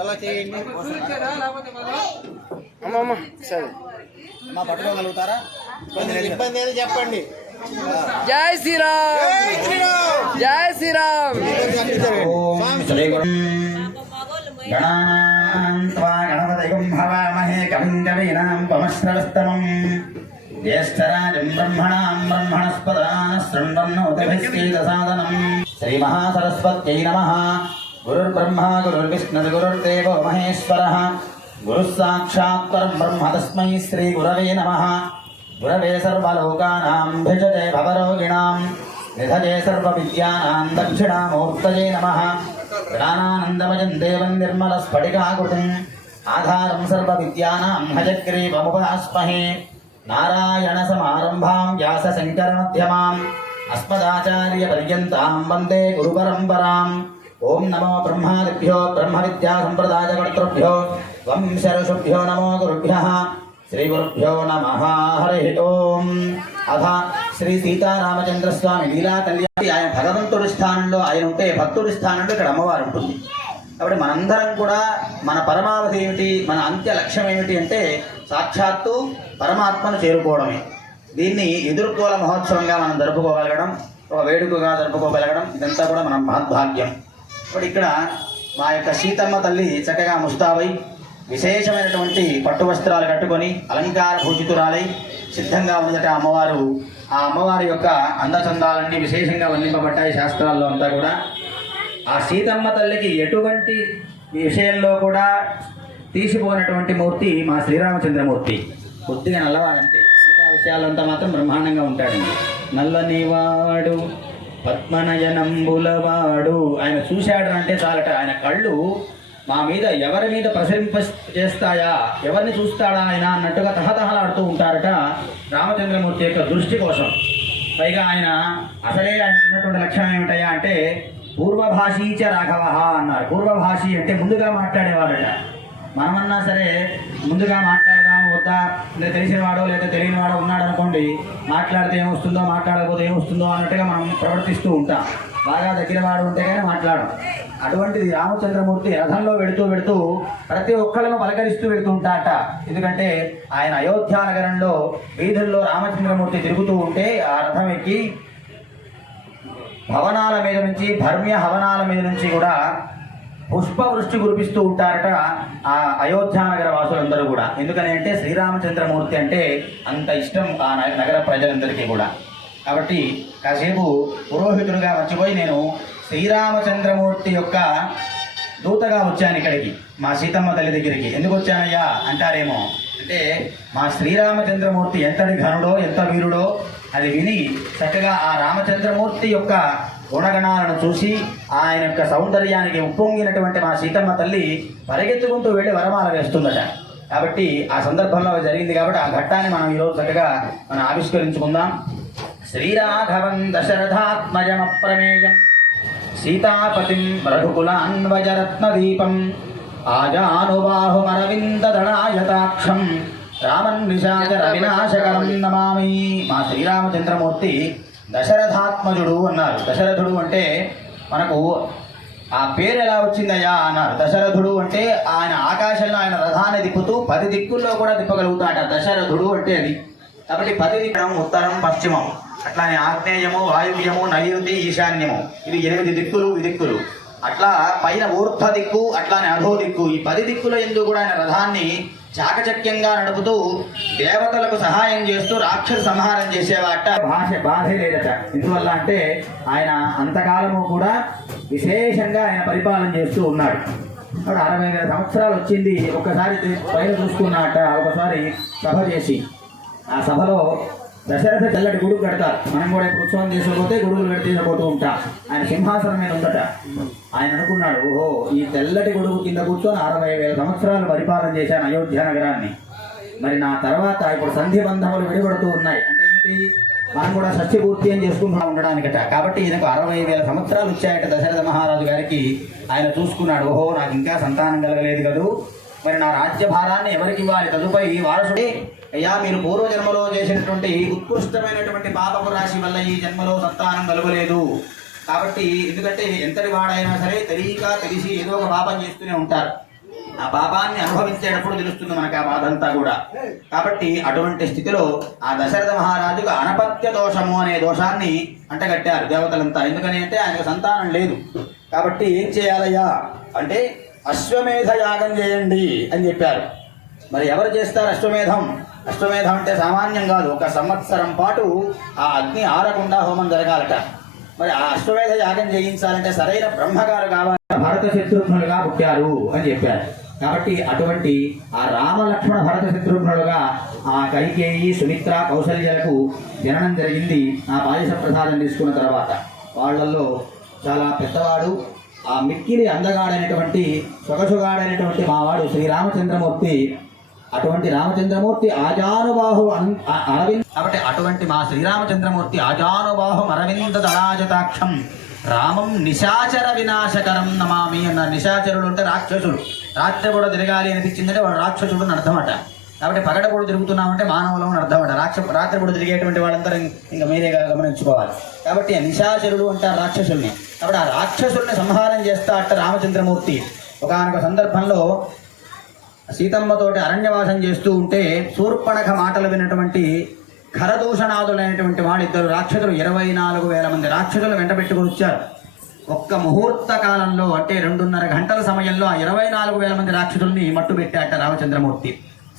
అలా చేయండి. అమ్మ అమ్మ సరే. మా పట్టుకోగలుగుతారా కొంచెం ఇబ్బంది ఏదో చెప్పండి. జై శ్రీరామ్. జై శ్రీరామ్. కవిం కవీనాం పమశ్రవస్తమం జ్యేష్ఠరాజం బ్రహ్మణాం బ్రహ్మణస్పదాన శృణ్వన్నోతిభిశ్చేదసాదనం శ్రీ మహాసరస్వత్యై నమః. గురుర్బ్రహ్మ గురుర్విష్ణుర్ మహేశ్వర మహేశ్వరः గురుः పరం బ్రహ్మ తస్మై శ్రీ గురవే నమ గురవే సర్వలోకానాం భిజతే భవరోగిణాం నిధజే సర్వవిద్యానాం దక్షిణామూర్తయే నమ జ్ఞానానందమయం దేవం నిర్మల స్ఫటికాకృతిం ఆధారం సర్వవిద్యానాం హజగ్రీవముపాస్మహే నారాయణ సమారంభాం వ్యాస శంకర మధ్యమాం ఓం నమో బ్రహ్మాదిభ్యో బ్రహ్మ విద్యా సంప్రదాయ కర్తృభ్యో నమో గురుభ్య శ్రీ గురుభ్యో నమ హరి ఓం. అథ శ్రీ సీతారామచంద్ర స్వామి లీలా కళ్యాణి ఆయన భగవంతుడి స్థానంలో ఆయన ఉంటే భక్తుడి స్థానంలో ఇక్కడ అమ్మవారు ఉంటుంది. కాబట్టి మనందరం కూడా మన పరమావధి ఏమిటి మన అంత్య లక్ష్యం ఏమిటి అంటే సాక్షాత్తు పరమాత్మను చేరుకోవడమే. దీన్ని ఎదుర్కోల మహోత్సవంగా మనం జరుపుకోగలగడం ఒక వేడుకగా జరుపుకోగలగడం ఇదంతా కూడా మన మహద్భాగ్యం. ఇప్పుడు ఇక్కడ మా యొక్క సీతమ్మ తల్లి చక్కగా ముస్తాబై విశేషమైనటువంటి పట్టు వస్త్రాలు కట్టుకొని అలంకార భూషితురాలై సిద్ధంగా ఉన్నదట అమ్మవారు. ఆ అమ్మవారి యొక్క అందచందాలన్నీ విశేషంగా వర్ణింపబడ్డాయి శాస్త్రాల్లో అంతా కూడా. ఆ సీతమ్మ తల్లికి ఎటువంటి విషయంలో కూడా తీసిపోయినటువంటి మూర్తి మా శ్రీరామచంద్రమూర్తి. కొద్దిగా నల్లవాడంతే మిగతా విషయాలంతా మాత్రం బ్రహ్మాండంగా ఉంటాడండి. నల్లనివాడు పద్మనయనంబులవాడు. ఆయన చూశాడు అంటే చాలట. ఆయన కళ్ళు మా మీద ఎవరి మీద ప్రసరింప చేస్తాయా ఎవరిని చూస్తాడా ఆయన అన్నట్టుగా తహతహలాడుతూ ఉంటారట రామచంద్రమూర్తి యొక్క దృష్టి కోసం. పైగా ఆయన అసలే ఆయన ఉన్నటువంటి లక్షణం ఏమిటయా అంటే పూర్వభాషీచ రాఘవ అన్నారు. పూర్వభాషి అంటే ముందుగా మాట్లాడేవారట. మనమన్నా సరే ముందుగా మాట్లాడే వద్దా? లేదా తెలిసినవాడో లేదా తెలియనివాడో ఉన్నాడు అనుకోండి మాట్లాడితే ఏమొస్తుందో మాట్లాడకపోతే ఏమొస్తుందో అన్నట్టుగా మనం ప్రవర్తిస్తూ ఉంటాం. బాగా దగ్గరవాడు ఉంటే కానీ మాట్లాడు అటువంటిది రామచంద్రమూర్తి రథంలో వెళుతూ వెళుతూ ప్రతి ఒక్కళ్ళను పలకరిస్తూ వెళుతూ ఉంటాట ఎందుకంటే ఆయన అయోధ్య నగరంలో వీధుల్లో రామచంద్రమూర్తి తిరుగుతూ ఉంటే ఆ రథం ఎక్కి భవనాల మీద నుంచి భర్మ్య హవనాల మీద నుంచి కూడా పుష్పవృష్టి కురిపిస్తూ ఉంటారట ఆ అయోధ్యానగర వాసులందరూ కూడా. ఎందుకని అంటే శ్రీరామచంద్రమూర్తి అంటే అంత ఇష్టం ఆ నగర ప్రజలందరికీ కూడా. కాబట్టి కాసేపు పురోహితుడిగా మర్చిపోయి నేను శ్రీరామచంద్రమూర్తి యొక్క దూతగా వచ్చాను ఇక్కడికి మా సీతమ్మ తల్లి దగ్గరికి. ఎందుకు వచ్చానయ్యా అంటారేమో అంటే మా శ్రీరామచంద్రమూర్తి ఎంతటి ఘనుడో ఎంత వీరుడో అది విని చక్కగా ఆ రామచంద్రమూర్తి యొక్క గుణగణాలను చూసి ఆయన యొక్క సౌందర్యానికి ఉప్పొంగినటువంటి మా సీతమ్మ తల్లి పరిగెత్తుకుంటూ వెళ్ళి వరమాల వేస్తుందట. కాబట్టి ఆ సందర్భంలో జరిగింది కాబట్టి ఆ ఘట్టాన్ని మనం ఈరోజు చక్కగా మనం ఆవిష్కరించుకుందాం. శ్రీరాఘవం దశరథాత్మజమప్రమేయం సీతాపతిం రఘుకులాన్వయరత్నదీపం ఆజానుబాహుమరవిందదళాయతాక్షం రామన్ నిశాచర వినాశకరం నమామి. మా శ్రీరామచంద్రమూర్తి దశరథాత్మజుడు అన్నారు. దశరథుడు అంటే మనకు ఆ పేరు ఎలా వచ్చిందయ్యా అన్నారు. దశరథుడు అంటే ఆయన ఆకాశంలో ఆయన రథాన్ని తిప్పుతూ పది దిక్కుల్లో కూడా తిప్పగలుగుతాట దశరథుడు అంటే అది. కాబట్టి పది దిక్కడం ఉత్తరం పశ్చిమం. అట్లానే ఆగ్నేయము వాయువ్యము నైరుతి ఈశాన్యము. ఇవి ఎనిమిది దిక్కులు దిక్కులు అట్లా పైన ఊర్ధ్వ దిక్కు అట్లానే అధో దిక్కు. ఈ పది దిక్కుల ఎందు కూడా ఆయన రథాన్ని చాకచక్యంగా నడుపుతూ దేవతలకు సహాయం చేస్తూ రాక్షసు సంహారం చేసేవాట. భాష బాధే లేదట. ఎందువల్ల అంటే ఆయన అంతకాలము కూడా విశేషంగా ఆయన పరిపాలన చేస్తూ ఉన్నాడు. అప్పుడు అరవై వేల సంవత్సరాలు వచ్చింది ఒకసారి పైన చూసుకున్నట్ట ఒకసారి సభ చేసి. ఆ సభలో దశరథ తెల్లటి గుడుగు కడతారు. మనం కూడా ఇప్పుడు ఉత్సవం చేసుకోపోతే గుడుగులు కట్టి తీసుకుపోతూ ఉంటాం. ఆయన సింహాసనం మీద ఉందట. ఆయన అనుకున్నాడు ఓహో ఈ తెల్లటి గొడుగు కింద కూర్చొని అరవై వేల సంవత్సరాలు పరిపాలన చేశాను అయోధ్య నగరాన్ని. మరి నా తర్వాత ఇప్పుడు సంధి బంధములు విడిపడుతూ ఉన్నాయి. అంటే ఏంటి మనం కూడా సత్యపూర్తి అని చేసుకుంటూ ఉండడానికట. కాబట్టి ఈయనకు అరవై వేల సంవత్సరాలు వచ్చాయట దశరథ మహారాజు గారికి. ఆయన చూసుకున్నాడు ఓహో నాకు ఇంకా సంతానం కలగలేదు కదూ. మరి నా రాజ్యభారాన్ని ఎవరికి ఇవ్వాలి? తదుపరి వారసుడే అయ్యా మీరు పూర్వజన్మలో చేసినటువంటి ఉత్కృష్టమైనటువంటి పాపపు రాశి వల్ల ఈ జన్మలో సంతానం కలగలేదు. కాబట్టి ఎందుకంటే ఎంతటి వాడైనా సరే తెలియక తెలిసి ఏదో ఒక పాపం చేస్తూనే ఉంటారు. ఆ పాపాన్ని అనుభవించేటప్పుడు తెలుస్తుంది మనకి ఆ బాధంతా కూడా. కాబట్టి అటువంటి స్థితిలో ఆ దశరథ మహారాజుకు అనపత్య దోషము అనే దోషాన్ని అంటగట్టారు దేవతలంతా. ఎందుకని అంటే ఆయనకు సంతానం లేదు. కాబట్టి ఏం చేయాలయ్యా? అంటే అశ్వమేధ యాగం చేయండి అని చెప్పారు. మరి ఎవరు చేస్తారు అశ్వమేధం అశ్వమేధం అంటే సామాన్యం కాదు ఒక సంవత్సరం పాటు ఆ అగ్ని ఆరకుండా హోమం జరగాలట. మరి ఆ అశ్వమేధ యాగం చేయించాలంటే సరైన బ్రహ్మగారు కావాలి. భరత శత్రుఘ్నులుగా పుట్టారు అని చెప్పారు. కాబట్టి అటువంటి ఆ రామ లక్ష్మణ భరత శత్రుఘ్నులుగా ఆ కైకేయి సుమిత్ర కౌశల్యాలకు జననం జరిగింది ఆ పాయస ప్రసాదం తీసుకున్న తర్వాత. వాళ్ళల్లో చాలా పెద్దవాడు ఆ మిక్కిలి అందగాడైనటువంటి సొగసుగాడైనటువంటి మావాడు శ్రీరామచంద్రమూర్తి అటువంటి రామచంద్రమూర్తి ఆచారబాహు అరవింద్ కాబట్టి అటువంటి మా శ్రీరామచంద్రమూర్తి ఆచారబాహు అరవింద దళాజతాక్షం రామం నిశాచర వినాశకరం నమామి అన్న నిశాచరుడు అంటే రాక్షసుడు. రాత్రి కూడా తిరగాలి అనిపించిందంటే వాడు రాక్షసుడు అని అర్థమట కాబట్టి పగట కూడా తిరుగుతున్నామంటే మానవులం అని అర్థమట రాక్ష రాత్రి కూడా తిరిగేటువంటి వాళ్ళంతా ఇంకా మీరే గమనించుకోవాలి. కాబట్టి ఆ నిశాచరుడు అంటారు రాక్షసుల్ని కాబట్టి ఆ రాక్షసుల్ని సంహారం చేస్తా అట్ట రామచంద్రమూర్తి. ఒకనొక సందర్భంలో సీతమ్మతోటి అరణ్యవాసం చేస్తూ ఉంటే శూర్పణఖ మాటలు విన్నటువంటి ఖరదూషణాదులైనటువంటి వాళ్ళిద్దరు రాక్షసులు ఇరవై నాలుగు వేల మంది రాక్షసులు వెంట పెట్టుకుని వచ్చారు. ఒక్క ముహూర్త కాలంలో అంటే రెండున్నర గంటల సమయంలో ఆ ఇరవై నాలుగు వేల మంది రాక్షసుల్ని మట్టు పెట్టాట రామచంద్రమూర్తి.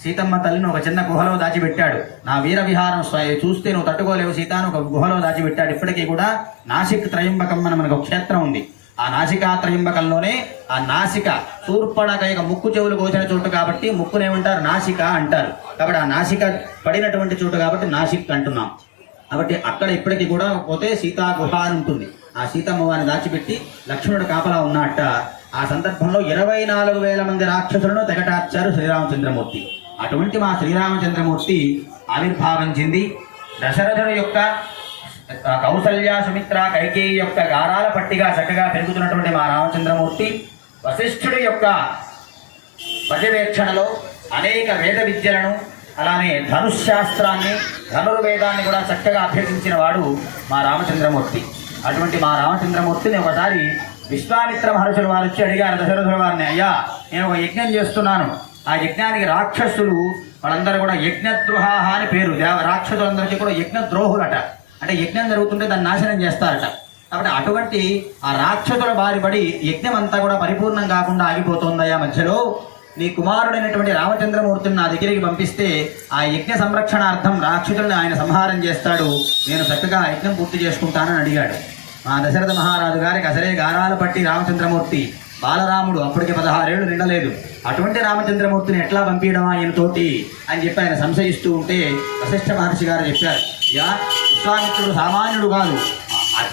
సీతమ్మ తల్లిని ఒక చిన్న గుహలో దాచిపెట్టాడు. నా వీర విహారం చూస్తే నువ్వు తట్టుకోలేవు సీతాను ఒక గుహలో దాచిపెట్టాడు. ఇప్పటికీ కూడా నాసిక్ త్రయంబకం అని మనకు ఒక క్షేత్రం ఉంది. ఆ నాసికా త్రయంబకంలోనే ఆ నాసిక తూర్పడక యొక్క ముక్కు చెవులు కోసిన చోటు కాబట్టి ముక్కునేమంటారు నాసిక అంటారు. కాబట్టి ఆ నాసిక పడినటువంటి చోటు కాబట్టి నాసిక్ అంటున్నాం. కాబట్టి అక్కడ ఇప్పటికీ కూడా పోతే సీతా గుహ అని ఉంటుంది. ఆ సీతమ్మవారిని దాచిపెట్టి లక్ష్మణుడు కాపలా ఉన్నట్ట ఆ సందర్భంలో ఇరవై నాలుగు వేల మంది రాక్షసులను తెగటార్చారు శ్రీరామచంద్రమూర్తి. అటువంటి మా శ్రీరామచంద్రమూర్తి ఆవిర్భావించింది దశరథుడు యొక్క కౌసల్య సుమిత్ర కైకేయి యొక్క గారాల పట్టిగా చక్కగా పెరుగుతున్నటువంటి మా రామచంద్రమూర్తి వశిష్ఠుడి యొక్క పర్యవేక్షణలో అనేక వేద విద్యలను అలానే ధనుశాస్త్రాన్ని ధనుర్వేదాన్ని కూడా చక్కగా అభ్యసించిన వాడు మా రామచంద్రమూర్తి. అటువంటి మా రామచంద్రమూర్తిని ఒకసారి విశ్వామిత్ర మహర్షులు వారు వచ్చి అడిగారు దశరథుల వారిని అయ్యా నేను ఒక యజ్ఞం చేస్తున్నాను. ఆ యజ్ఞానికి రాక్షసులు వాళ్ళందరూ కూడా యజ్ఞద్రోహాహ అని పేరు. దేవ రాక్షసులందరికీ కూడా యజ్ఞద్రోహులట. అంటే యజ్ఞం జరుగుతుంటే దాన్ని నాశనం చేస్తారట. కాబట్టి అటువంటి ఆ రాక్షసుల బారిపడి యజ్ఞం అంతా కూడా పరిపూర్ణం కాకుండా ఆగిపోతుందయ్యా మధ్యలో. నీ కుమారుడైనటువంటి రామచంద్రమూర్తిని నా దగ్గరికి పంపిస్తే ఆ యజ్ఞ సంరక్షణార్థం రాక్షసుల్ని ఆయన సంహారం చేస్తాడు. నేను చక్కగా యజ్ఞం పూర్తి చేసుకుంటానని అడిగాడు. మా దశరథ మహారాజు గారికి అసలే గారాలు పట్టి రామచంద్రమూర్తి బాలరాముడు అప్పటికి పదహారేళ్ళు నిండలేదు. అటువంటి రామచంద్రమూర్తిని ఎట్లా పంపించడం ఆయనతోటి అని చెప్పి ఆయన సంశయిస్తూ ఉంటే వశిష్ఠ మహర్షి గారు చెప్పారు. యా విశ్వామిత్రుడు సామాన్యుడు కాదు.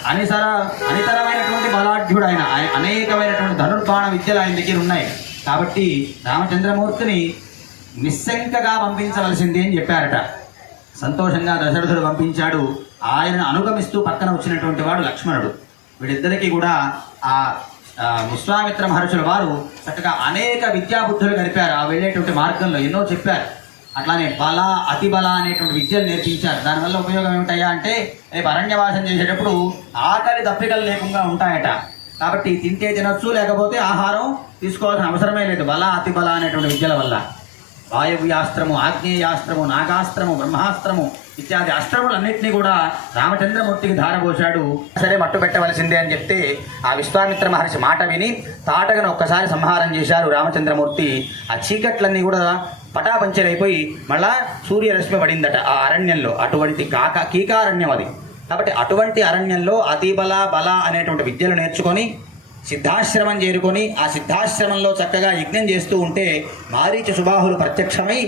అనిసర అనితరమైనటువంటి బలాఢ్యుడు ఆయన. ఆయన అనేకమైనటువంటి ధనుర్బాణ విద్యలు ఆయన దగ్గర ఉన్నాయి. కాబట్టి రామచంద్రమూర్తిని నిస్సంకగా పంపించవలసింది అని చెప్పారట. సంతోషంగా దశరథుడు పంపించాడు. ఆయనను అనుగమిస్తూ పక్కన వచ్చినటువంటి వాడు లక్ష్మణుడు. వీళ్ళిద్దరికీ కూడా ఆ, విశ్వామిత్ర మహర్షుల వారు చక్కగా అనేక విద్యాబుద్ధులు గడిపారు. ఆ వెళ్ళేటువంటి మార్గంలో ఎన్నో చెప్పారు. అట్లానే బల అతి బల అనేటువంటి విద్యలు నేర్పించారు. దానివల్ల ఉపయోగం ఏమిటయ్యా అంటే రేపు అరణ్యవాసం చేసేటప్పుడు ఆకలి దప్పికలు లేకుండా ఉంటాయట. కాబట్టి తింటే తినొచ్చు లేకపోతే ఆహారం తీసుకోవాల్సిన అవసరమే లేదు. బల అతి బల అనేటువంటి విద్యల వల్ల. వాయువ్యాస్త్రము ఆగ్నేయాస్త్రము నాగాస్త్రము బ్రహ్మాస్త్రము ఇత్యాది అస్త్రములన్నింటినీ కూడా రామచంద్రమూర్తికి ధారపోశాడు సరే మట్టు పెట్టవలసిందే అని చెప్తే ఆ విశ్వామిత్ర మహర్షి మాట విని తాటగను ఒక్కసారి సంహారం చేశారు రామచంద్రమూర్తి. ఆ చీకట్లన్నీ కూడా పటాపంచలైపోయి మళ్ళా సూర్యరశ్మి పడిందట ఆ అరణ్యంలో. అటువంటి కాక కీకారణ్యం అది. కాబట్టి అటువంటి అరణ్యంలో అతిబల బల అనేటువంటి విద్యలు నేర్చుకొని సిద్ధాశ్రమం చేరుకొని ఆ సిద్ధాశ్రమంలో చక్కగా యజ్ఞం చేస్తూ ఉంటే మారీచ సుబాహులు ప్రత్యక్షమై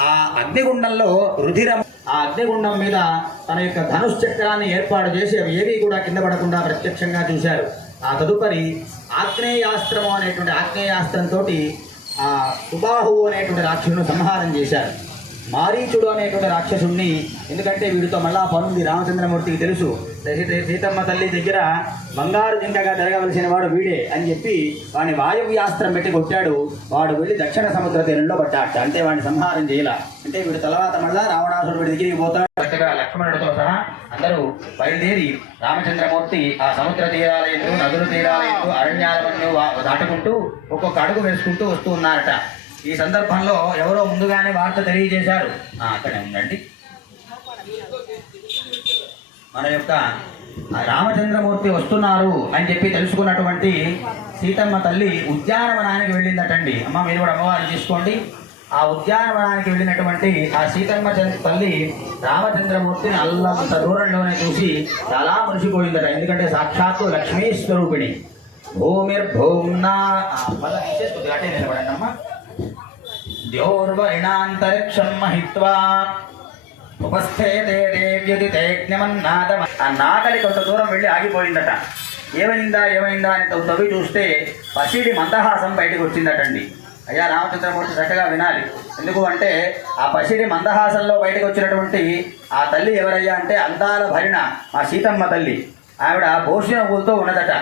ఆ అగ్నిగుండంలో రుధిరం ఆ అగ్నిగుండం మీద తన యొక్క ధనుశ్చక్రాన్ని ఏర్పాటు చేసి అవి ఏవి కూడా కింద పడకుండా ప్రత్యక్షంగా చూశారు. ఆ తదుపరి ఆగ్నేయాస్త్రము అనేటువంటి ఆగ్నేయాస్త్రంతో ఆ సుబాహు అనేటువంటి రాక్షసును సంహారం చేశారు. మారీచుడు అనేటువంటి రాక్షసుణ్ణి ఎందుకంటే వీడితో మళ్ళా పనుంది రామచంద్రమూర్తికి తెలుసు. సీతమ్మ తల్లి దగ్గర బంగారు జింకగా జరగవలసిన వాడు వీడే అని చెప్పి వాడిని వాయువ్యాస్త్రం పెట్టి కొట్టాడు. వాడు వెళ్ళి దక్షిణ సముద్ర తీరంలో పట్టాడు అంటే వాడిని సంహారం చేయాల. అంటే వీడు తర్వాత మళ్ళా రావణాసుడు వీడి దగ్గరికి పోతాడు. చక్కగా లక్ష్మణుడితో సహా అందరూ బయలుదేరి రామచంద్రమూర్తి ఆ సముద్ర తీరాల నదుల తీరాల ఎందు దాటుకుంటూ ఒక్కొక్క అడుగు వేసుకుంటూ వస్తూ ఉన్నారట. ఈ సందర్భంలో ఎవరో ముందుగానే వార్త తెలియజేశారు. అక్కడే ఉండండి. మన యొక్క రామచంద్రమూర్తి వస్తున్నారు అని చెప్పి తెలుసుకున్నటువంటి సీతమ్మ తల్లి ఉద్యానవనానికి వెళ్ళిందటండి. అమ్మ మీరు కూడా అమ్మవారిని తీసుకోండి. ఆ ఉద్యానవనానికి వెళ్ళినటువంటి ఆ సీతమ్మ తల్లి రామచంద్రమూర్తిని అల్లంత దూరంలోనే చూసి చాలా మురిసిపోయిందట. ఎందుకంటే సాక్షాత్తు లక్ష్మీ స్వరూపిణి. భూమిర్భూమ్నా ఆ, మళ్ళా కొద్దిగా నిలబడండి అమ్మా. ద్యోర్వరిణాంతరిక్షం మహిత్వా ఉపస్థేతే దేవ్యుదితేజ్ఞమన్నాదమ ఆ నాగలి కొంత దూరం వెళ్ళి ఆగిపోయిందట. ఏమైందా ఏమైందా అని తవ్వి చూస్తే పసిడి మందహాసం బయటకు వచ్చిందటండి. అయ్యా రామచంద్రమూర్తి చక్కగా వినాలి. ఎందుకు అంటే ఆ పసిడి మందహాసంలో బయటకు వచ్చినటువంటి ఆ తల్లి ఎవరయ్యా అంటే అందాల భరిణ ఆ సీతమ్మ తల్లి. ఆవిడ భోషణ పూలతో ఉన్నదట.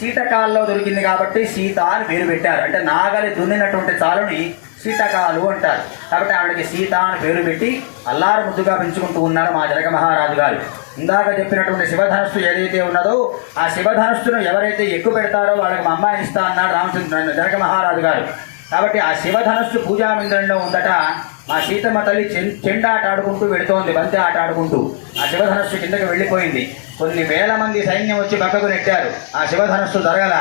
శీతకాల్లో దొరికింది కాబట్టి సీత అని పేరు పెట్టారు. అంటే నాగలి దున్నినటువంటి చాలుని శీతకాలు అంటారు. కాబట్టి ఆవిడకి సీత అని పేరు పెట్టి అల్లారు ముద్దుగా పెంచుకుంటూ ఉన్నారు మా జనక మహారాజు గారు. ఇందాక చెప్పినటువంటి శివధనస్సు ఏదైతే ఉన్నదో ఆ శివధనస్సును ఎవరైతే ఎక్కువ పెడతారో వాళ్ళకి మా అమ్మాయిని ఇస్తా అన్నాడు రామచంద్ర జనక మహారాజు గారు. కాబట్టి ఆ శివధనస్సు పూజా మందిరంలో ఉందట మా సీతమ్మ తల్లి చెండ చెండాట ఆడుకుంటూ వెళుతోంది బంతి ఆట ఆడుకుంటూ. ఆ శివధనస్సు కిందకి వెళ్ళిపోయింది. కొన్ని వేల మంది సైన్యం వచ్చి పక్కకు నెట్టారు. ఆ శివధనస్సు జరగల.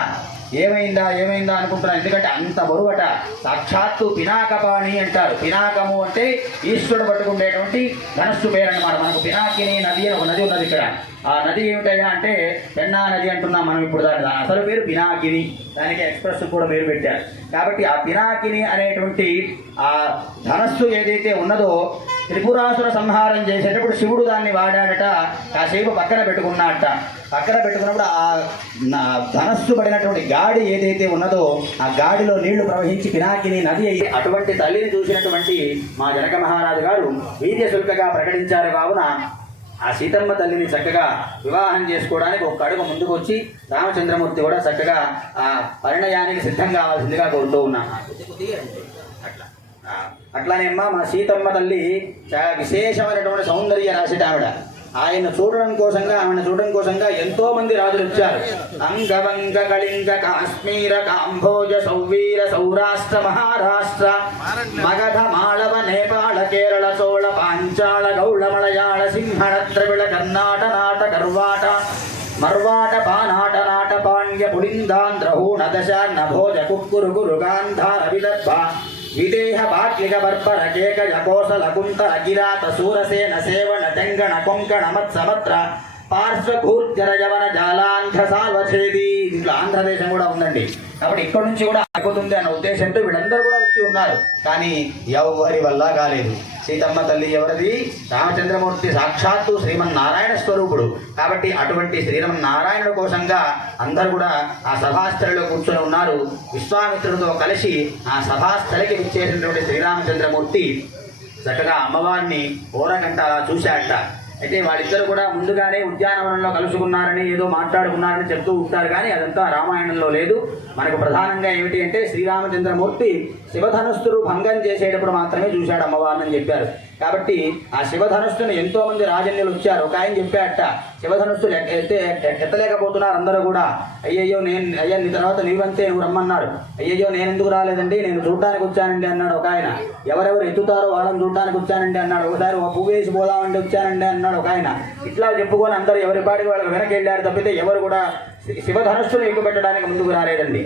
ఏమైందా ఏమైందా అనుకుంటున్నాను ఎందుకంటే అంత బరువట. సాక్షాత్తు పినాకపాణి అంటారు. పినాకము అంటే ఈశ్వరుడు పట్టుకుండేటువంటి ధనస్సు పేరు అన్నమాట మనకు పినాకిని నది అని ఒక నది ఉన్నది ఇక్కడ. ఆ నది ఏమిటయ్యా అంటే పెన్నా నది అంటున్నాం మనం ఇప్పుడు దాని దాని అసలు పేరు పినాకిని. దానికి ఎక్స్ప్రెస్ కూడా పేరు పెట్టారు. కాబట్టి ఆ పినాకిని అనేటువంటి ఆ ధనస్సు ఏదైతే ఉన్నదో త్రిపురాసుర సంహారం చేసేటప్పుడు శివుడు దాన్ని వాడాడట. కాసేపు పక్కన పెట్టుకున్నాడట. పక్కన పెట్టుకున్నప్పుడు ఆ ధనస్సు పడినటువంటి గాడి ఏదైతే ఉన్నదో ఆ గాడిలో నీళ్ళు ప్రవహించి పినాకిని నది అయ్యి అటువంటి తల్లిని చూసినటువంటి మా జనక మహారాజు గారు వీర్య శుల్కగా ప్రకటించారు కావున ఆ సీతమ్మ తల్లిని చక్కగా వివాహం చేసుకోవడానికి ఒక అడుగు ముందుకు వచ్చి రామచంద్రమూర్తి కూడా చక్కగా ఆ పరిణయానికి సిద్ధం కావాల్సిందిగా కోరుతూ ఉన్నాను. అట్లా అట్లానే అమ్మా మా సీతమ్మ తల్లి చాలా విశేషమైనటువంటి సౌందర్య రాశిట ఆవిడ. ఆయన చూడడం కోసంగా ఆమెను చూడడం కోసంగా ఎంతో మంది రాజులు వచ్చారు. అంగవంగ కళింగ కాశ్మీర కాంభోజ సౌవీర సౌరాష్ట్ర మహారాష్ట్ర మగధ మాళవ నేపాళ కేరళ చోళ పాంచాళ గౌళ మలయాళ సింహళ ద్రవిడ కర్ణాట నాట కర్వాట మర్వాట పానాట నాట పాండ్య పుడింధాంధ్రహూణ దశ నభోజ కుక్కురు గురు గాంధార విదర్భ. విదేహ బాట్లిక బర్బర కేక యకోసల కుంతల కిరాత సూరసేన సేవన తెంగణ కొంకణ మత్సమత్ర పార్శ్వభూర్జర యవన జాలాంధ్ర ఇంట్లో ఆంధ్రదేశం కూడా ఉందండి. కాబట్టి ఇక్కడ నుంచి కూడా అయిపోతుంది అన్న ఉద్దేశంతో వీళ్ళందరూ కూడా వచ్చి ఉన్నారు. కానీ ఎవరి వల్ల కాలేదు. సీతమ్మ తల్లి ఎవరిది? రామచంద్రమూర్తి సాక్షాత్తు శ్రీమన్నారాయణ స్వరూపుడు. కాబట్టి అటువంటి శ్రీమన్నారాయణుడు కోసంగా అందరూ కూడా ఆ సభాస్థలిలో కూర్చొని ఉన్నారు. విశ్వామిత్రుడితో కలిసి ఆ సభాస్థలికి విచ్చేసినటువంటి శ్రీరామచంద్రమూర్తి చక్కగా అమ్మవారిని ఓరగంట అలా చూశాడట. అయితే వాళ్ళిద్దరు కూడా ముందుగానే ఉద్యానవనంలో కలుసుకున్నారని ఏదో మాట్లాడుకున్నారని చెప్తూ ఉంటారు. కానీ అదంతా రామాయణంలో లేదు. మనకు ప్రధానంగా ఏమిటి అంటే శ్రీరామచంద్రమూర్తి శివధనుస్సును భంగం చేసేటప్పుడు మాత్రమే చూశాడు అమ్మవారిని చెప్పారు. కాబట్టి ఆ శివధనుస్సును ఎంతో మంది రాజన్యులు వచ్చారు ఒక ఆయన చెప్పాట శివధనుస్సు ఎత్తే ఎత్తలేకపోతున్నారు అందరూ కూడా. అయ్యయ్యో నేను అయ్యా నీ తర్వాత నీవంతే నువ్వు రమ్మన్నారు అయ్యయ్యో నేను ఎందుకు రాలేదండి? నేను చూడటానికి వచ్చానండి అన్నాడు ఒక ఆయన. ఎవరెవరు ఎత్తుతారో వాళ్ళని చూడటానికి వచ్చానండి అన్నాడు. ఒకసారి ఒక పువ్వు వేసి పోదామండి వచ్చానండి అన్నాడు ఒక ఆయన. ఇట్లా చెప్పుకొని అందరూ ఎవరిపాటికి వాళ్ళకి వెనక్కి వెళ్ళారు తప్పితే ఎవరు కూడా శి- శివధనుస్సును ఎక్కుపెట్టడానికి ముందుకు రాలేదండి.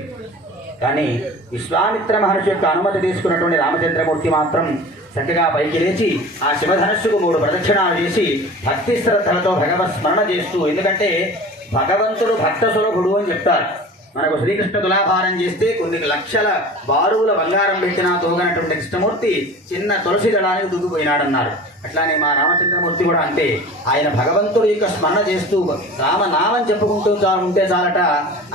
కానీ విశ్వామిత్ర మహర్షి యొక్క అనుమతి తీసుకున్నటువంటి రామచంద్రమూర్తి మాత్రం చక్కగా పైకి లేచి ఆ శివధనస్సుకు మూడు ప్రదక్షిణాలు చేసి భక్తి శ్రద్ధలతో భగవత్ స్మరణ చేస్తూ ఎందుకంటే భగవంతుడు భక్త సులభుడు అని చెప్తారు. మనకు శ్రీకృష్ణ తులాభారం చేస్తే కొన్ని లక్షల బారువుల బంగారం పెట్టినా తోగనటువంటి కృష్ణమూర్తి చిన్న తులసి దళానికి దూకిపోయినాడన్నారు. అట్లానే మా రామచంద్రమూర్తి కూడా అంతే. ఆయన భగవంతుడు యొక్క స్మరణ చేస్తూ రామనామం చెప్పుకుంటూ ఉంటే చాలట.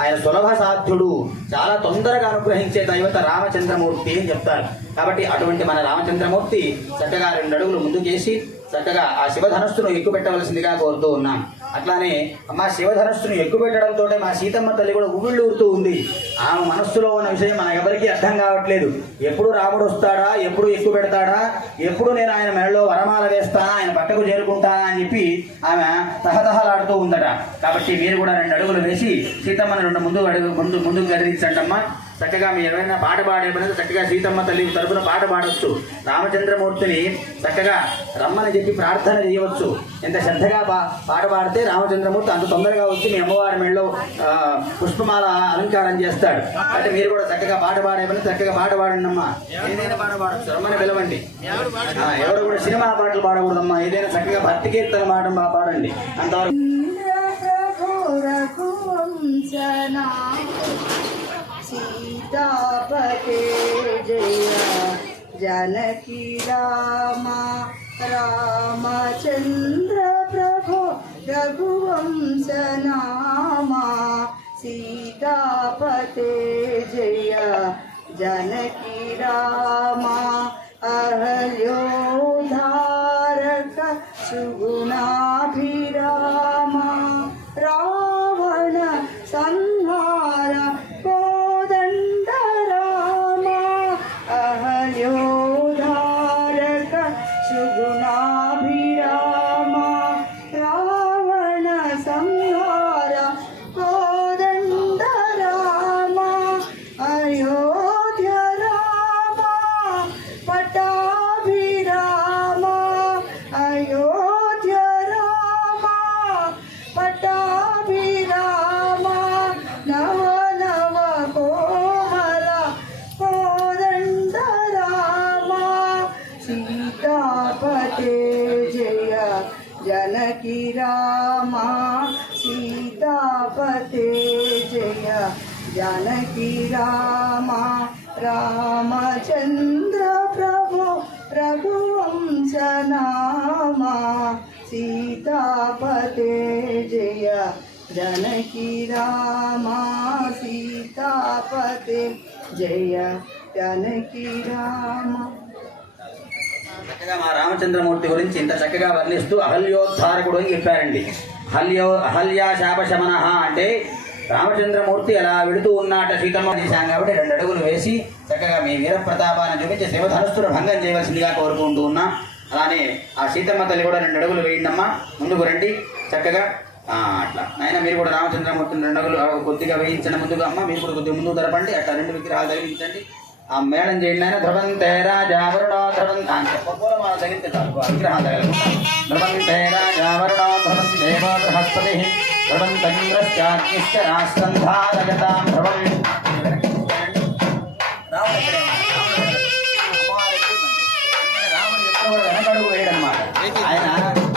ఆయన సులభ సాధ్యుడు. చాలా తొందరగా అనుగ్రహించే దైవత రామచంద్రమూర్తి అని చెప్తారు. కాబట్టి అటువంటి మన రామచంద్రమూర్తి చక్కగా రెండు అడుగులు ముందుకేసి చక్కగా ఆ శివధనస్సును ఎక్కుపెట్టవలసిందిగా కోరుతూ ఉన్నాం. అట్లానే మా శివధనస్సును ఎక్కుపెట్టడంతో మా సీతమ్మ తల్లి కూడా ఊగిళ్ళూరుతూ ఉంది. ఆమె మనస్సులో ఉన్న విషయం మన ఎవరికీ అర్థం కావట్లేదు. ఎప్పుడు రాముడు వస్తాడా? ఎప్పుడు ఎక్కువ పెడతాడా? ఎప్పుడు నేను ఆయన మెడలో వరమాల వేస్తానా ఆయన పక్కకు చేరుకుంటానా అని చెప్పి ఆమె తహతహలాడుతూ ఉందట. కాబట్టి మీరు కూడా రెండు అడుగులు వేసి సీతమ్మని రెండు ముందు అడుగు ముందు ముందుకు గదిలించండి అమ్మా చక్కగా మీరు ఎవరైనా పాట పాడే పని చక్కగా సీతమ్మ తల్లి తరపున పాట పాడవచ్చు రామచంద్రమూర్తిని చక్కగా రమ్మని చెప్పి ప్రార్థన చేయవచ్చు. ఎంత శ్రద్ధగా పా పాట పాడితే రామచంద్రమూర్తి అంత తొందరగా వచ్చి మీ అమ్మవారి మెడలో పుష్పమాల అలంకారం చేస్తాడు. అంటే మీరు కూడా చక్కగా పాట పాడే చక్కగా పాట పాడండి అమ్మా ఏదైనా పాట పాడచ్చు. రమ్మని పిలవండి. ఎవరు కూడా సినిమా పాటలు పాడకూడదమ్మా. ఏదైనా చక్కగా భక్తి కీర్తన పాడడం బాగా పాడండి. అంతవరకు రఘువంశనా సీతాపతే జయ జనకి రామ రామచంద్ర ప్రభో రఘువంశనామా సీతాపతే జయ జనకి రామ అహల్యోధారక coração జానకి రామ రామచంద్ర ప్రభు రఘువంశనామ సీతాపతే జయ జనకి రామా సీతాపతే జయ జనకి రామ చక్కగా మా రామచంద్రమూర్తి గురించి ఇంత చక్కగా వర్ణిస్తూ అహల్యోద్ధారకుడు అని చెప్పారండి. అహల్యో అహల్యా శాపశమన అంటే రామచంద్రమూర్తి అలా వెళుతూ ఉన్నాట సీతమ్మ చేశాం కాబట్టి రెండు అడుగులు వేసి చక్కగా మీ వీర ప్రతాపాన్ని చూపించి శివధనస్సును భంగం చేయవలసిందిగా కోరుకుంటూ ఉన్నాం. అలానే ఆ సీతమ్మ తల్లి కూడా రెండు అడుగులు వేయండమ్మా. ముందుకు రండి. చక్కగా. అట్లా. నాయన మీరు కూడా రామచంద్రమూర్తిని రెండు అడుగులు కొద్దిగా వేయించండి ముందుగా అమ్మ. మీరు కూడా కొద్దిగా ముందుకు తరపండి. అట్లా రెండు విగ్రహాలు తగిలించండి. ఆ మేళం చేయండి ఆయన ధ్రువంతే రాజావరుణో ధ్రువంత పూలమాల తగిలితే విగ్రహాలు ఆ విగ్రహాలు తగలకుండా ధ్రువంతే రాజావరుణో ధ్రువం దేవో బృహస్పతి. ధ్రువంతంద్రశ్చాగ్నిశ్చ రాష్ట్రంధారగతాం ధ్రువం రాముడు ఎప్పుడు కూడా వెనకడుగు వేయడన్నమాట ఆయన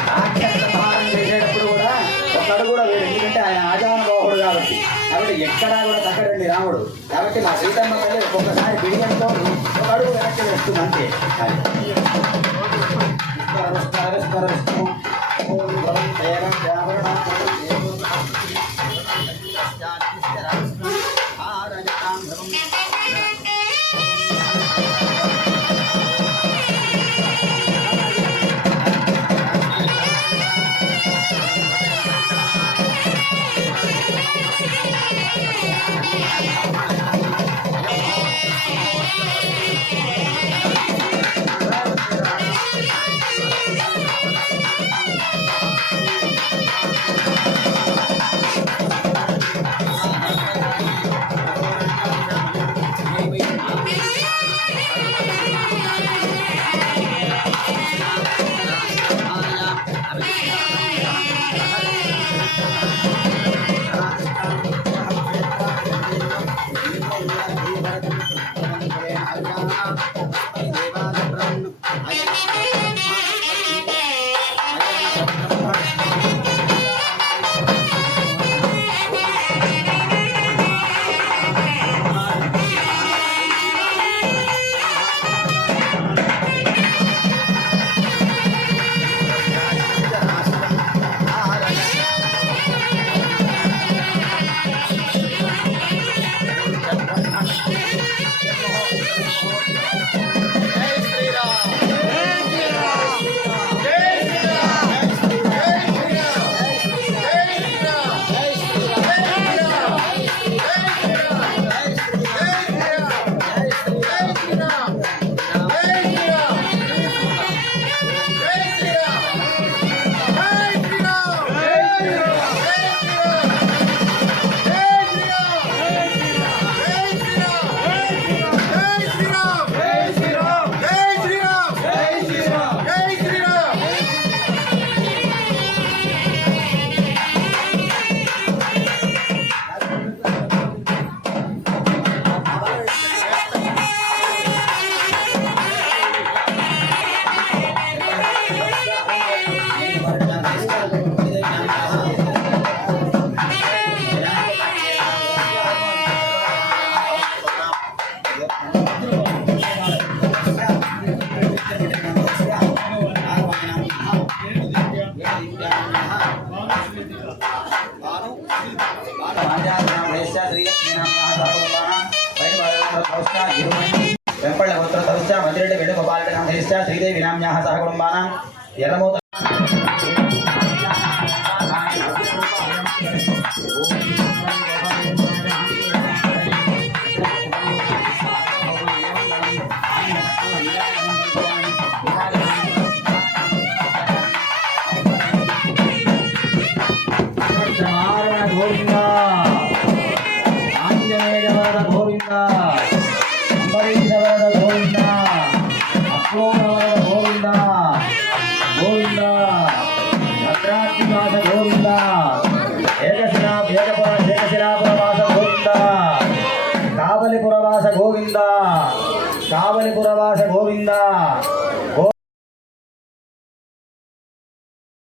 రాక్షస సంహారం చేసేటప్పుడు కూడా ఒక అడుగు కూడా వేయడు ఎందుకంటే ఆయన ఆజానుభావుడు కాబట్టి కాబట్టి ఎక్కడా కూడా తగ్గడండి రాముడు కాబట్టి మా సీతమ్మ తల్లి ఒక్కొక్కసారి బిడియంతో ఒక అడుగు వెనక్కి వేస్తుంది అంతే ఓం Obrigado.